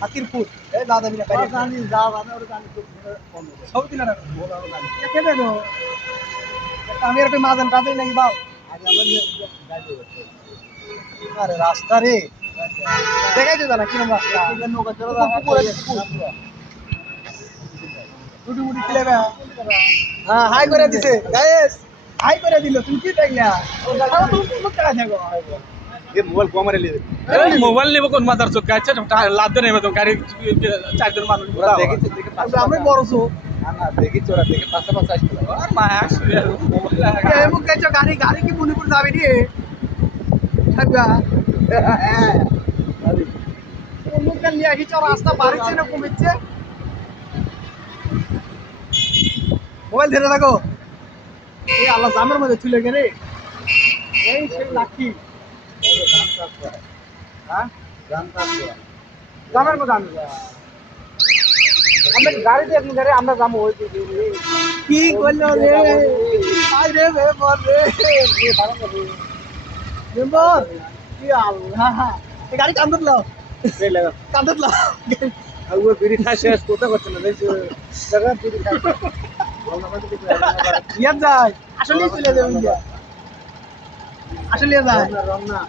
হাতির ফুট এই দাদা মিনা পাই জানি যা জানি ওটা জানি তো কম সব দিলা না বড় জানি কে দেন আমি একটা মাজন টাতে নাকি বাও আগে আমরা গাড়ি করতে আরে রাস্তা রে দেখাই তো জানা কিরম রাস্তা নৌকা চলে টুটি মুটি খেলে হ্যাঁ হাই করে দিছে গাইস হাই করে দিল তুমি কি তাইলা তুমি মুখ কাটা থাকো ये मोबाइल को हमारे लिए মোবাইল নেবো কোন মাদার চোখ গাছে লাভ দেন এবার তো গাড়ি 4 জন মানুষ ওরা দেখেছে দেখে আমি বড় চো না না দেখেছি ওরা দেখে পাশে পাশে আসছিল আর মা আসলে মোবাইল এই মুখ কাছে গাড়ি গাড়ি কি মনিপুর যাবে রে থাকবা মুখ কাল নিয়ে আসি রাস্তা বাড়ছে না কমেছে মোবাইল ধরে থাকো এই আল্লাহ জামের মধ্যে চলে গেলে এই সেই লাকি হ্যাঁ জামের মধ্যে আমি আমরা গাড়ি দিয়ে আপনি গাড়ি আমরা যাবো ওই কি করলো রে আই রে বে বল রে মেম্বার কি আল্লাহ এই গাড়ি কান্দত লাও এই লাগা কান্দত লাও আর ওই বিড়ি খায় শেষ করতে করতে না দেখছি জায়গা বিড়ি খায় ইয়ার যায় আসলে চলে যাবেন আসলে যায় রং না